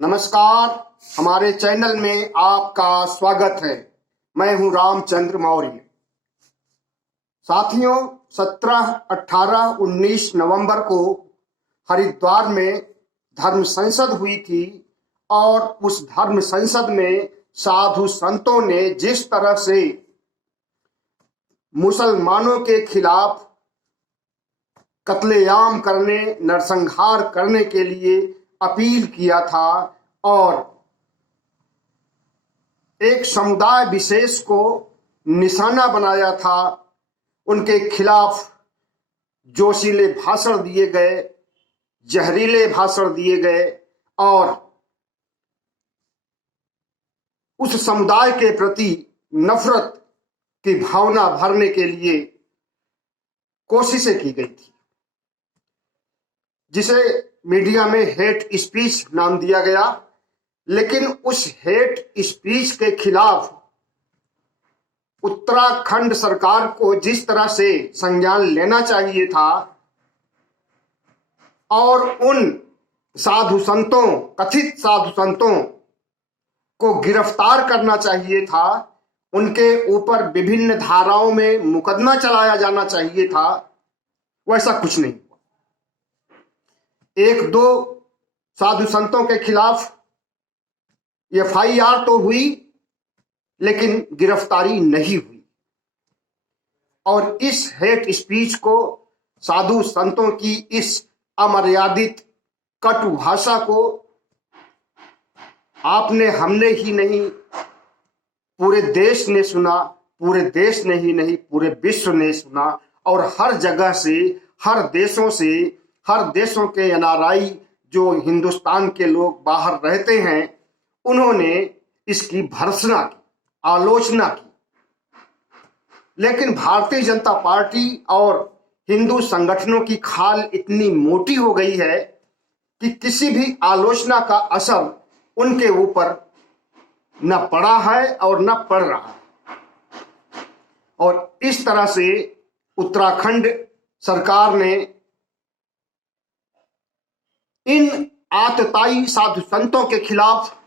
नमस्कार। हमारे चैनल में आपका स्वागत है। मैं हूं रामचंद्र मौर्य। साथियों, 17, 18, 19 नवंबर को हरिद्वार में धर्म संसद हुई थी और उस धर्म संसद में साधु संतों ने जिस तरह से मुसलमानों के खिलाफ कत्लेआम करने, नरसंहार करने के लिए अपील किया था और एक समुदाय विशेष को निशाना बनाया था, उनके खिलाफ जोशीले भाषण दिए गए, जहरीले भाषण दिए गए और उस समुदाय के प्रति नफरत की भावना भरने के लिए कोशिशें की गई थी, जिसे मीडिया में हेट स्पीच नाम दिया गया। लेकिन उस हेट स्पीच के खिलाफ उत्तराखंड सरकार को जिस तरह से संज्ञान लेना चाहिए था और उन साधु संतों, कथित साधु संतों को गिरफ्तार करना चाहिए था, उनके ऊपर विभिन्न धाराओं में मुकदमा चलाया जाना चाहिए था, वैसा कुछ नहीं। एक दो साधु संतों के खिलाफ FIR तो हुई, लेकिन गिरफ्तारी नहीं हुई। और इस हेट स्पीच को, साधु संतों की इस अमर्यादित कटु भाषा को आपने, हमने ही नहीं, पूरे देश ने सुना, पूरे देश ने ही नहीं पूरे विश्व ने सुना। और हर जगह से, हर देशों के NRI जो हिंदुस्तान के लोग बाहर रहते हैं, उन्होंने इसकी भर्त्सना की, आलोचना की। लेकिन भारतीय जनता पार्टी और हिंदू संगठनों की खाल इतनी मोटी हो गई है कि किसी भी आलोचना का असर उनके ऊपर न पड़ा है और न पड़ रहा है। और इस तरह से उत्तराखंड सरकार ने इन आतताई साधु संतों के खिलाफ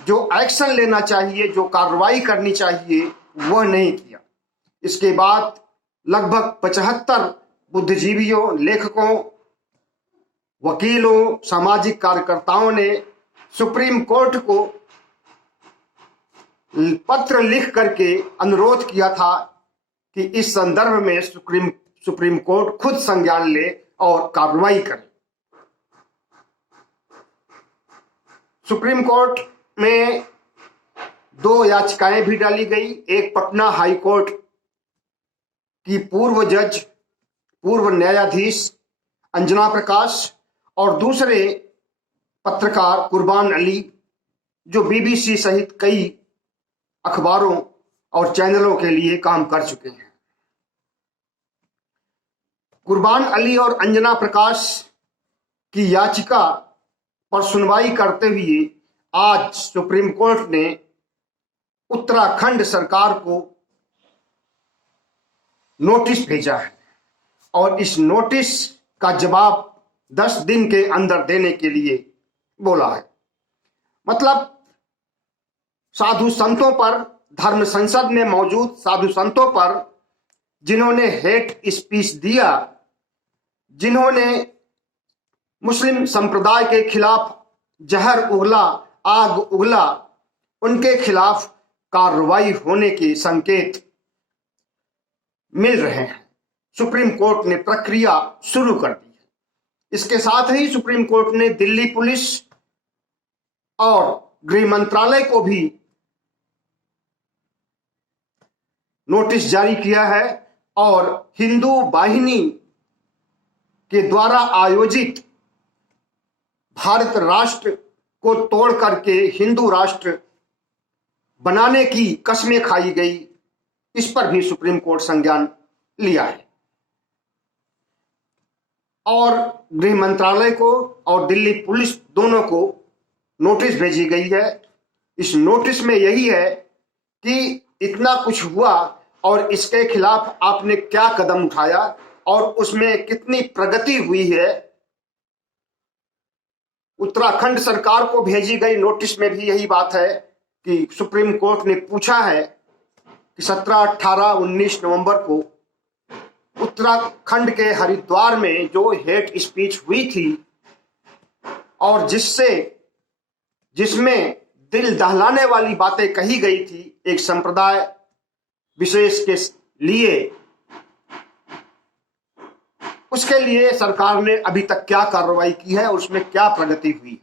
जो एक्शन लेना चाहिए, जो कार्रवाई करनी चाहिए, वह नहीं किया। इसके बाद लगभग 75 बुद्धिजीवियों, लेखकों, वकीलों, सामाजिक कार्यकर्ताओं ने सुप्रीम कोर्ट को पत्र लिख करके अनुरोध किया था कि इस संदर्भ में सुप्रीम कोर्ट खुद संज्ञान ले और कार्रवाई करे। सुप्रीम कोर्ट में 2 याचिकाएं भी डाली गई। एक पटना हाई कोर्ट की पूर्व जज, पूर्व न्यायाधीश अंजना प्रकाश और दूसरे पत्रकार कुर्बान अली, जो BBC सहित कई अखबारों और चैनलों के लिए काम कर चुके हैं। कुर्बान अली और अंजना प्रकाश की याचिका पर सुनवाई करते हुए आज सुप्रीम कोर्ट ने उत्तराखंड सरकार को नोटिस भेजा है और इस नोटिस का जवाब 10 दिन के अंदर देने के लिए बोला है। मतलब साधु संतों पर, धर्म संसद में मौजूद साधु संतों पर जिन्होंने हेट स्पीच दिया, जिन्होंने मुस्लिम संप्रदाय के खिलाफ जहर उगला, आग उगला, उनके खिलाफ कार्रवाई होने के संकेत मिल रहे हैं। सुप्रीम कोर्ट ने प्रक्रिया शुरू कर दी है। इसके साथ ही सुप्रीम कोर्ट ने दिल्ली पुलिस और गृह मंत्रालय को भी नोटिस जारी किया है और हिंदू वाहिनी के द्वारा आयोजित भारत राष्ट्र को तोड़ करके हिंदू राष्ट्र बनाने की कस्में खाई गई, इस पर भी सुप्रीम कोर्ट संज्ञान लिया है। और गृह मंत्रालय को और दिल्ली पुलिस दोनों को नोटिस भेजी गई है। इस नोटिस में यही है कि इतना कुछ हुआ और इसके खिलाफ आपने क्या कदम उठाया और उसमें कितनी प्रगति हुई है, उत्तराखंड सरकार को भेजी गई नोटिस में भी यही बात है कि सुप्रीम कोर्ट ने पूछा है कि 17, 18, 19 नवंबर को उत्तराखंड के हरिद्वार में जो हेट स्पीच हुई थी और जिसमें दिल दहलाने वाली बातें कही गई थी एक संप्रदाय विशेष के लिए, उसके लिए सरकार ने अभी तक क्या कार्रवाई की है और उसमें क्या प्रगति हुई है।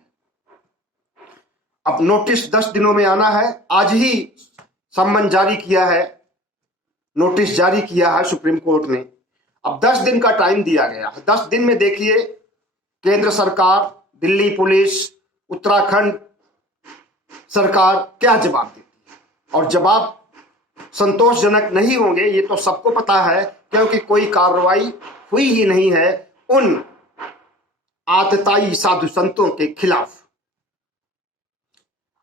अब नोटिस 10 दिनों में आना है। आज ही सम्मन जारी किया है, नोटिस जारी किया है सुप्रीम कोर्ट ने। अब 10 दिन का टाइम दिया गया है। 10 दिन में देखिए केंद्र सरकार, दिल्ली पुलिस, उत्तराखंड सरकार क्या जवाब देती है। और जवाब संतोषजनक नहीं होंगे, ये तो सबको पता है, क्योंकि कोई कार्रवाई हुई ही नहीं है उन आतताई साधु संतों के खिलाफ।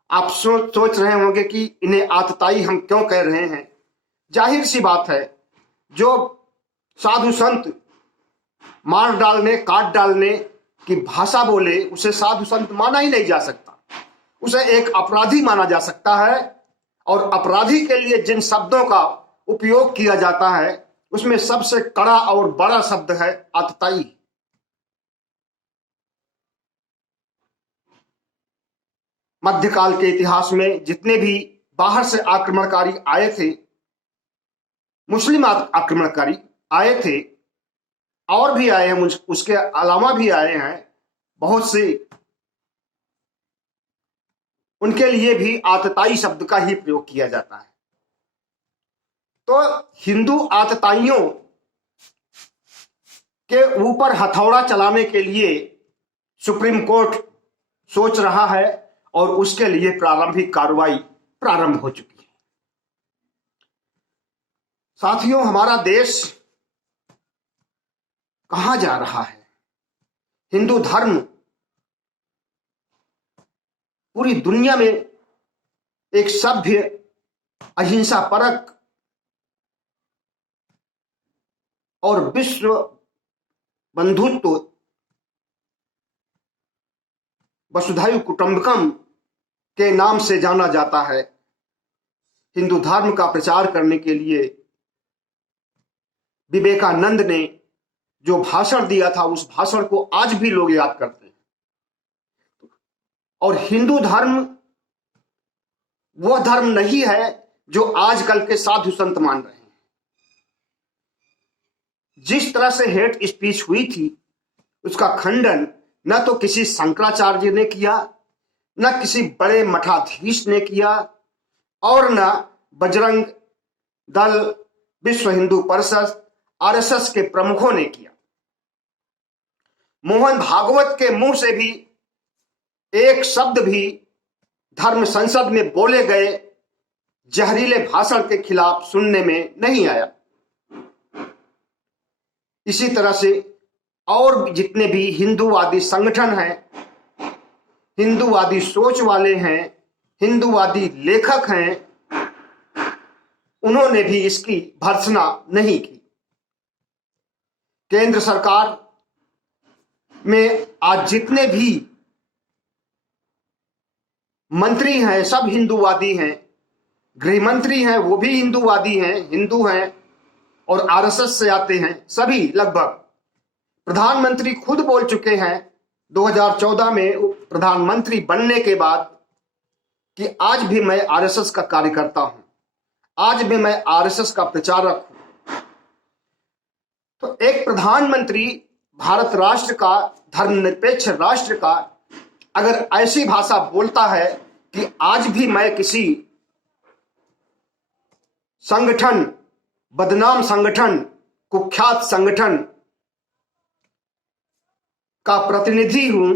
आप सोच रहे होंगे कि इन्हें आतताई हम क्यों कह रहे हैं। जाहिर सी बात है, जो साधु संत मार डालने, काट डालने की भाषा बोले, उसे साधु संत माना ही नहीं जा सकता। उसे एक अपराधी माना जा सकता है। और अपराधी के लिए जिन शब्दों का उपयोग किया जाता है उसमें सबसे कड़ा और बड़ा शब्द है आतताई। मध्यकाल के इतिहास में जितने भी बाहर से आक्रमणकारी आए थे, मुस्लिम आक्रमणकारी आए थे, और भी आए हैं, उसके अलावा भी आए हैं बहुत से, उनके लिए भी आतताई शब्द का ही प्रयोग किया जाता है। तो हिंदू आतताइयों के ऊपर हथौड़ा चलाने के लिए सुप्रीम कोर्ट सोच रहा है और उसके लिए प्रारंभिक कार्रवाई प्रारंभ हो चुकी है। साथियों, हमारा देश कहां जा रहा है? हिंदू धर्म पूरी दुनिया में एक सभ्य, अहिंसा परक और विश्व बंधुत्व, वसुधैव कुटुंबकम के नाम से जाना जाता है। हिंदू धर्म का प्रचार करने के लिए विवेकानंद ने जो भाषण दिया था, उस भाषण को आज भी लोग याद करते हैं। और हिंदू धर्म वो धर्म नहीं है जो आजकल के साधु संत मान रहे हैं। जिस तरह से हेट स्पीच हुई थी, उसका खंडन न तो किसी शंकराचार्य ने किया, न किसी बड़े मठाधीश ने किया, और न बजरंग दल, विश्व हिंदू परिषद, आरएसएस के प्रमुखों ने किया। मोहन भागवत के मुंह से भी एक शब्द भी धर्म संसद में बोले गए जहरीले भाषण के खिलाफ सुनने में नहीं आया। इसी तरह से और जितने भी हिंदूवादी संगठन हैं, हिंदूवादी सोच वाले हैं, हिंदूवादी लेखक हैं, उन्होंने भी इसकी भर्त्सना नहीं की। केंद्र सरकार में आज जितने भी मंत्री हैं सब हिंदूवादी हैं, गृह मंत्री हैं वो भी हिंदूवादी हैं, हिंदू हैं, और आरएसएस से आते हैं सभी लगभग। प्रधानमंत्री खुद बोल चुके हैं 2014 में प्रधानमंत्री बनने के बाद कि आज भी मैं आरएसएस का कार्यकर्ता हूं, आज भी मैं आरएसएस का प्रचारक हूं। तो एक प्रधानमंत्री भारत राष्ट्र का, धर्मनिरपेक्ष राष्ट्र का, अगर ऐसी भाषा बोलता है कि आज भी मैं किसी संगठन, बदनाम संगठन, कुख्यात संगठन का प्रतिनिधि हूं,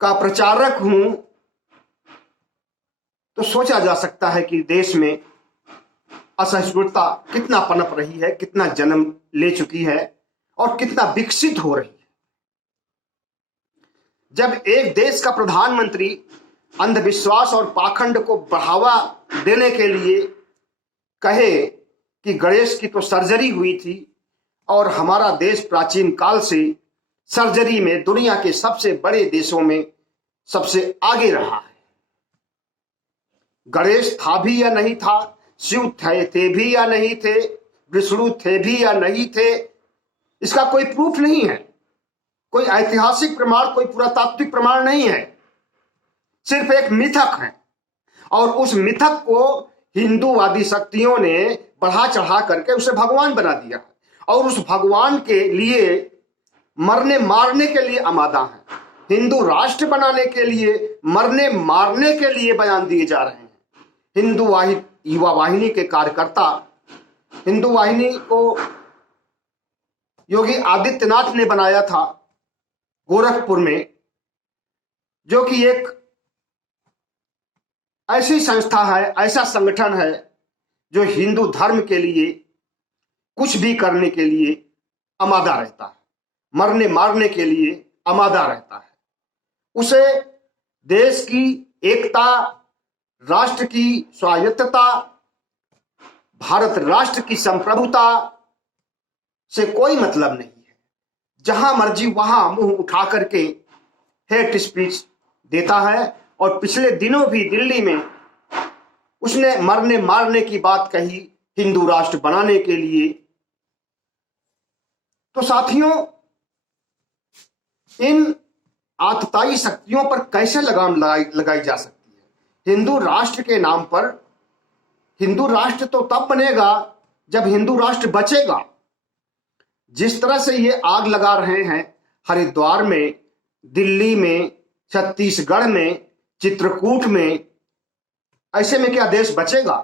का प्रचारक हूं, तो सोचा जा सकता है कि देश में असहिष्णुता कितना पनप रही है, कितना जन्म ले चुकी है और कितना विकसित हो रही है। जब एक देश का प्रधानमंत्री अंधविश्वास और पाखंड को बढ़ावा देने के लिए कहे कि गणेश की तो सर्जरी हुई थी और हमारा देश प्राचीन काल से सर्जरी में दुनिया के सबसे बड़े देशों में सबसे आगे रहा है। गणेश था भी या नहीं था, शिव थे भी या नहीं थे, विष्णु थे भी या नहीं थे, इसका कोई प्रूफ नहीं है, कोई ऐतिहासिक प्रमाण, कोई पुरातात्विक प्रमाण नहीं है, सिर्फ एक मिथक है। और उस मिथक को हिंदूवादी शक्तियों ने बढ़ा चढ़ा करके उसे भगवान बना दिया और उस भगवान के लिए मरने मारने के लिए आमादा है। हिंदू राष्ट्र बनाने के लिए मरने मारने के लिए बयान दिए जा रहे हैं। हिंदू युवा वाहिनी के कार्यकर्ता, हिंदू वाहिनी को योगी आदित्यनाथ ने बनाया था गोरखपुर में, जो कि एक ऐसी संस्था है, ऐसा संगठन है जो हिंदू धर्म के लिए कुछ भी करने के लिए आमादा रहता है, मरने मारने के लिए आमादा रहता है। उसे देश की एकता, राष्ट्र की स्वायत्तता, भारत राष्ट्र की संप्रभुता से कोई मतलब नहीं है। जहां मर्जी वहां मुंह उठा करके हेट स्पीच देता है। और पिछले दिनों भी दिल्ली में उसने मरने मारने की बात कही हिंदू राष्ट्र बनाने के लिए। तो साथियों, इन आतताई शक्तियों पर कैसे लगाम लगाई जा सकती है? हिंदू राष्ट्र के नाम पर, हिंदू राष्ट्र तो तब बनेगा जब हिंदू राष्ट्र बचेगा। जिस तरह से ये आग लगा रहे हैं हरिद्वार में, दिल्ली में, छत्तीसगढ़ में, चित्रकूट में, ऐसे में क्या देश बचेगा?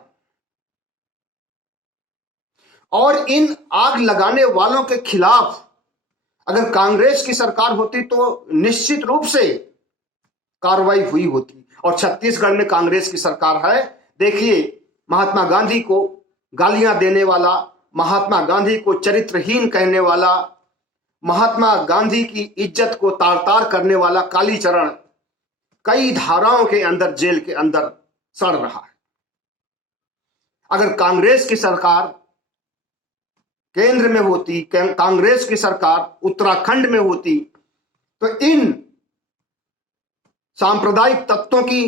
और इन आग लगाने वालों के खिलाफ अगर कांग्रेस की सरकार होती तो निश्चित रूप से कार्रवाई हुई होती। और छत्तीसगढ़ में कांग्रेस की सरकार है। देखिए, महात्मा गांधी को गालियां देने वाला, महात्मा गांधी को चरित्रहीन कहने वाला, महात्मा गांधी की इज्जत को तार तार करने वाला कालीचरण कई धाराओं के अंदर, जेल के अंदर सड़ रहा है। अगर कांग्रेस की सरकार केंद्र में होती, कांग्रेस की सरकार उत्तराखंड में होती, तो इन सांप्रदायिक तत्वों की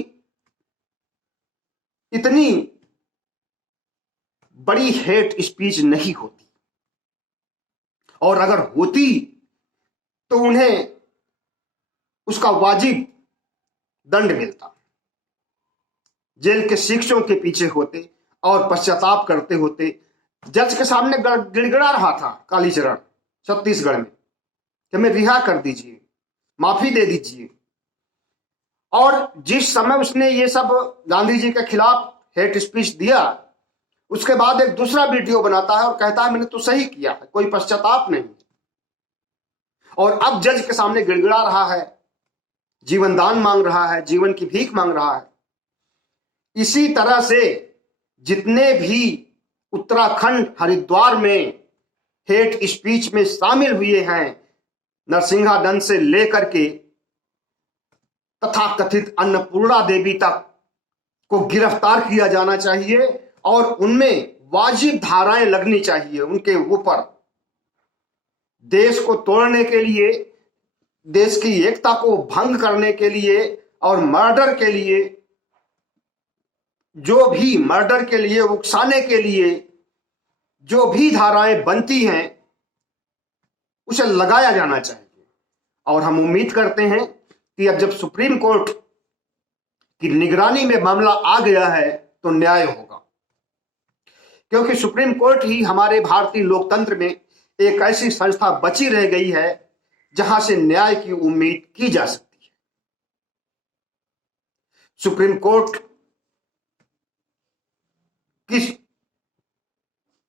इतनी बड़ी हेट स्पीच नहीं होती। और अगर होती तो उन्हें उसका वाजिब दंड मिलता। जेल के शिक्षों के पीछे होते और पश्चाताप करते होते। जज के सामने गिड़गिड़ा रहा था कालीचरण छत्तीसगढ़ में कि हमें रिहा कर दीजिए, माफी दे दीजिए। और जिस समय उसने ये सब गांधी जी के खिलाफ हेट स्पीच दिया, उसके बाद एक दूसरा वीडियो बनाता है और कहता है मैंने तो सही किया है, कोई पश्चाताप नहीं। और अब जज के सामने गिड़गिड़ा रहा है, जीवन दान मांग रहा है, जीवन की भीख मांग रहा है। इसी तरह से जितने भी उत्तराखंड हरिद्वार में हेट स्पीच में शामिल हुए हैं, नरसिंहा नंद से लेकर के तथाकथित अन्नपूर्णा देवी तक को गिरफ्तार किया जाना चाहिए और उनमें वाजिब धाराएं लगनी चाहिए उनके ऊपर। देश को तोड़ने के लिए, देश की एकता को भंग करने के लिए और मर्डर के लिए, जो भी मर्डर के लिए, उकसाने के लिए जो भी धाराएं बनती हैं उसे लगाया जाना चाहिए। और हम उम्मीद करते हैं कि अब जब सुप्रीम कोर्ट की निगरानी में मामला आ गया है तो न्याय होगा, क्योंकि सुप्रीम कोर्ट ही हमारे भारतीय लोकतंत्र में एक ऐसी संस्था बची रह गई है जहां से न्याय की उम्मीद की जा सकती है। सुप्रीम कोर्ट किस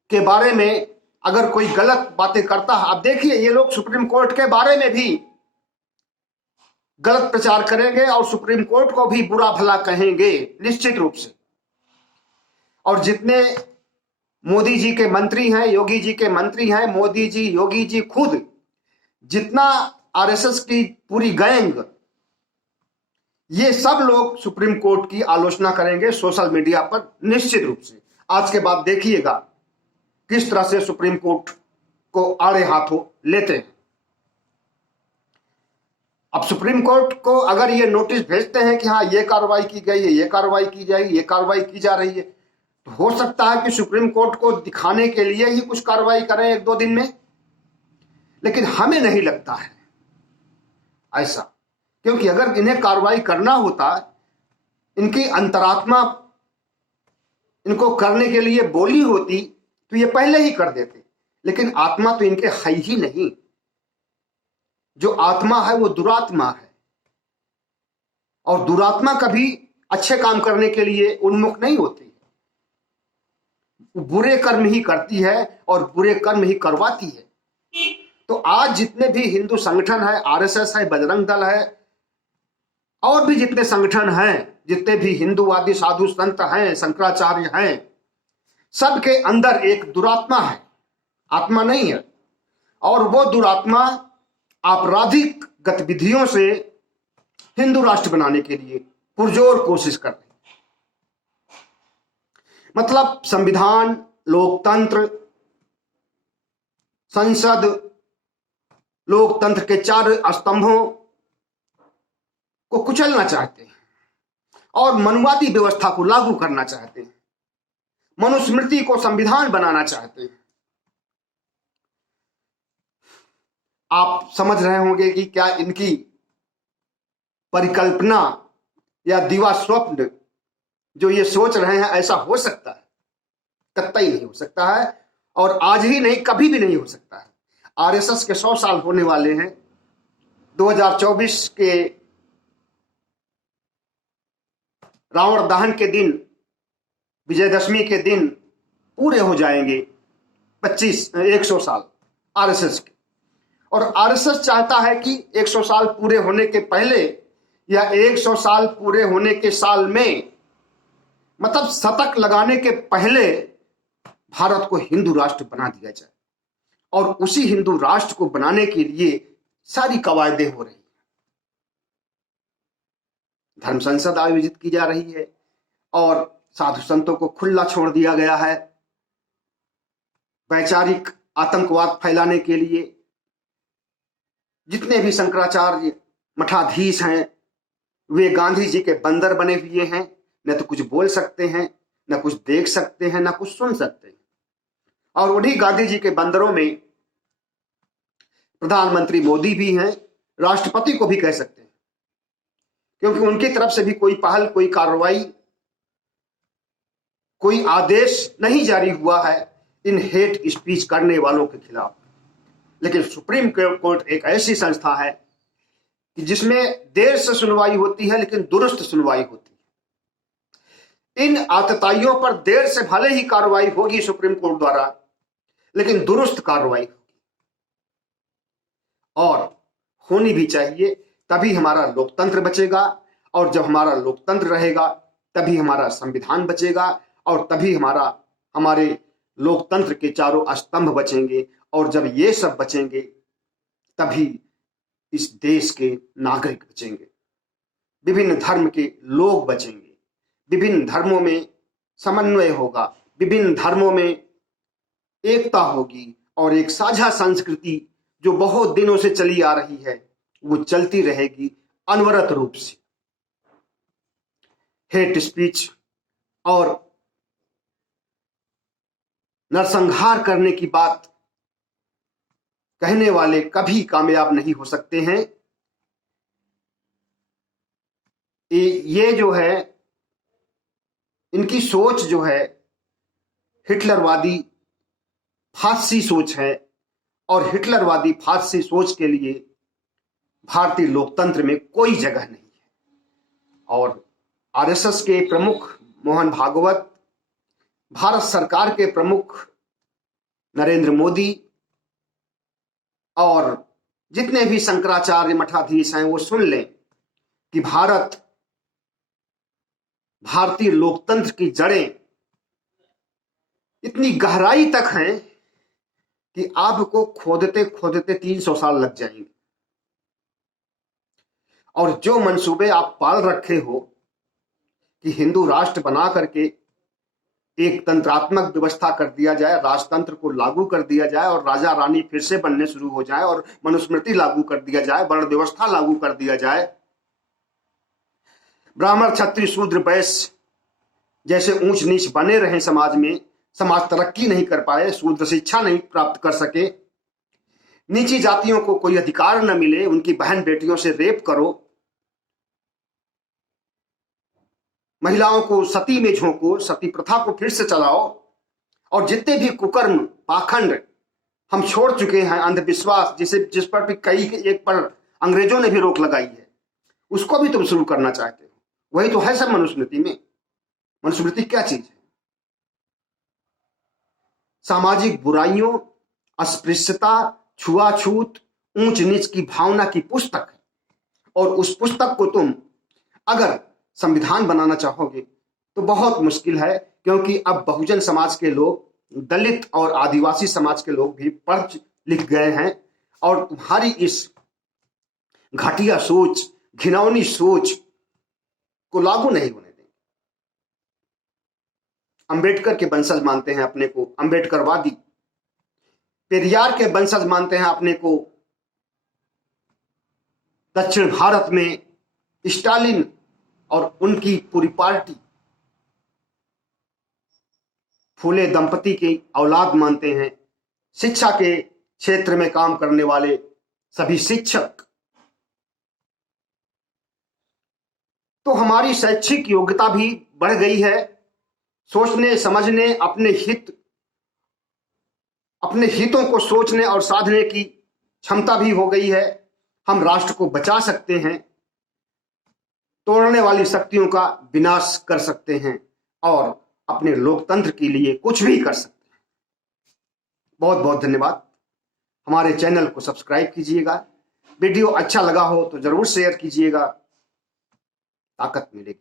के बारे में अगर कोई गलत बातें करता है, आप देखिए ये लोग सुप्रीम कोर्ट के बारे में भी गलत प्रचार करेंगे और सुप्रीम कोर्ट को भी बुरा भला कहेंगे निश्चित रूप से। और जितने मोदी जी के मंत्री हैं, योगी जी के मंत्री हैं, मोदी जी, योगी जी खुद, जितना आरएसएस की पूरी गैंग, ये सब लोग सुप्रीम कोर्ट की आलोचना करेंगे सोशल मीडिया पर निश्चित रूप से। आज के बाद देखिएगा किस तरह से सुप्रीम कोर्ट को आड़े हाथों लेते हैं। अब सुप्रीम कोर्ट को अगर ये नोटिस भेजते हैं कि हाँ ये कार्रवाई की गई है, ये कार्रवाई की जाएगी, ये कार्रवाई की जा रही है, तो हो सकता है कि सुप्रीम कोर्ट को दिखाने के लिए ही कुछ कार्रवाई करें 1-2 दिन में, लेकिन हमें नहीं लगता है ऐसा। क्योंकि अगर इन्हें कार्रवाई करना होता, इनकी अंतरात्मा इनको करने के लिए बोली होती, तो ये पहले ही कर देते। लेकिन आत्मा तो इनके है ही नहीं। जो आत्मा है वो दुरात्मा है, और दुरात्मा कभी अच्छे काम करने के लिए उन्मुख नहीं होती, बुरे कर्म ही करती है और बुरे कर्म ही करवाती है। तो आज जितने भी हिंदू संगठन है, आरएसएस है, बजरंग दल है, और भी जितने संगठन हैं, जितने भी हिंदूवादी साधु संत हैं, शंकराचार्य हैं, सबके अंदर एक दुरात्मा है, आत्मा नहीं है। और वो दुरात्मा आपराधिक गतिविधियों से हिंदू राष्ट्र बनाने के लिए पुरजोर कोशिश कर रही है। मतलब संविधान, लोकतंत्र, संसद, लोकतंत्र के 4 स्तंभों को कुचलना चाहते हैं और मनुवादी व्यवस्था को लागू करना चाहते हैं, मनुस्मृति को संविधान बनाना चाहते हैं। आप समझ रहे होंगे कि क्या इनकी परिकल्पना या दिवा स्वप्न जो ये सोच रहे हैं ऐसा हो सकता है? कतई नहीं हो सकता है, और आज ही नहीं, कभी भी नहीं हो सकता है। आरएसएस के 100 साल होने वाले हैं। 2024 के रावण दहन के दिन, विजयदशमी के दिन पूरे हो जाएंगे 100 साल आरएसएस के। और आरएसएस चाहता है कि 100 साल पूरे होने के पहले या 100 साल पूरे होने के साल में, मतलब शतक लगाने के पहले, भारत को हिंदू राष्ट्र बना दिया जाए। और उसी हिंदू राष्ट्र को बनाने के लिए सारी कवायदें हो रही हैं। धर्म संसद आयोजित की जा रही है और साधु संतों को खुला छोड़ दिया गया है वैचारिक आतंकवाद फैलाने के लिए। जितने भी शंकराचार्य मठाधीश हैं वे गांधी जी के बंदर बने हुए हैं, न तो कुछ बोल सकते हैं, न कुछ देख सकते हैं, न कुछ सुन सकते हैं। और उन्हीं गांधी जी के बंदरों में प्रधानमंत्री मोदी भी हैं, राष्ट्रपति को भी कह सकते हैं, क्योंकि उनकी तरफ से भी कोई पहल, कोई कार्रवाई, कोई आदेश नहीं जारी हुआ है इन हेट स्पीच करने वालों के खिलाफ। लेकिन सुप्रीम कोर्ट एक ऐसी संस्था है कि जिसमें देर से सुनवाई होती है लेकिन दुरुस्त सुनवाई होती है। इन आतताइयों पर देर से भले ही कार्रवाई होगी सुप्रीम कोर्ट द्वारा, लेकिन दुरुस्त कार्रवाई होगी, और होनी भी चाहिए। तभी हमारा लोकतंत्र बचेगा, और जब हमारा लोकतंत्र रहेगा तभी हमारा संविधान बचेगा, और तभी हमारे लोकतंत्र के 4 स्तंभ बचेंगे। और जब ये सब बचेंगे तभी इस देश के नागरिक बचेंगे, विभिन्न धर्म के लोग बचेंगे, विभिन्न धर्मों में समन्वय होगा, विभिन्न धर्मों में एकता होगी, और एक साझा संस्कृति जो बहुत दिनों से चली आ रही है वो चलती रहेगी अनवरत रूप से। हेट स्पीच और नरसंहार करने की बात कहने वाले कभी कामयाब नहीं हो सकते हैं। ये जो है, इनकी सोच जो है हिटलरवादी फारसी सोच है, और हिटलरवादी फारसी सोच के लिए भारतीय लोकतंत्र में कोई जगह नहीं है। और आरएसएस के प्रमुख मोहन भागवत, भारत सरकार के प्रमुख नरेंद्र मोदी, और जितने भी शंकराचार्य मठाधीश हैं वो सुन लें कि भारतीय लोकतंत्र की जड़ें इतनी गहराई तक हैं कि आपको खोदते खोदते 300 साल लग जाएंगे। और जो मंसूबे आप पाल रखे हो कि हिंदू राष्ट्र बना करके एक तंत्रात्मक व्यवस्था कर दिया जाए, राजतंत्र को लागू कर दिया जाए और राजा रानी फिर से बनने शुरू हो जाए और मनुस्मृति लागू कर दिया जाए, वर्ण व्यवस्था लागू कर दिया जाए, ब्राह्मण क्षत्रिय शूद्र वैश्य जैसे ऊंच नीच बने रहे समाज में, समाज तरक्की नहीं कर पाए, शूद्र शिक्षा नहीं प्राप्त कर सके, नीची जातियों को कोई अधिकार न मिले, उनकी बहन बेटियों से रेप करो, महिलाओं को सती में झोंको, सती प्रथा को फिर से चलाओ, और जितने भी कुकर्म पाखंड हम छोड़ चुके हैं, अंधविश्वास जिस पर भी कई एक पर अंग्रेजों ने भी रोक लगाई है, उसको भी तुम शुरू करना चाहते हो। वही तो है सब मनुस्मृति में। मनुस्मृति क्या चीज है? सामाजिक बुराइयों, अस्पृश्यता, छुआछूत, ऊंच नीच की भावना की पुस्तक है। और उस पुस्तक को तुम अगर संविधान बनाना चाहोगे तो बहुत मुश्किल है, क्योंकि अब बहुजन समाज के लोग, दलित और आदिवासी समाज के लोग भी पढ़ लिख गए हैं और तुम्हारी इस घटिया सोच, घिनौनी सोच को लागू नहीं होने देंगे। अंबेडकर के वंशज मानते हैं अपने को अंबेडकरवादी, पेरियार के वंशज मानते हैं अपने को दक्षिण भारत में स्टालिन और उनकी पूरी पार्टी, फूले दंपति की औलाद मानते हैं, शिक्षा के क्षेत्र में काम करने वाले सभी शिक्षक। तो हमारी शैक्षिक योग्यता भी बढ़ गई है, सोचने समझने, अपने हितों को सोचने और साधने की क्षमता भी हो गई है। हम राष्ट्र को बचा सकते हैं, तोड़ने वाली शक्तियों का विनाश कर सकते हैं और अपने लोकतंत्र के लिए कुछ भी कर सकते हैं। बहुत बहुत धन्यवाद। हमारे चैनल को सब्सक्राइब कीजिएगा। वीडियो अच्छा लगा हो तो जरूर शेयर कीजिएगा। ताकत मिलेगी।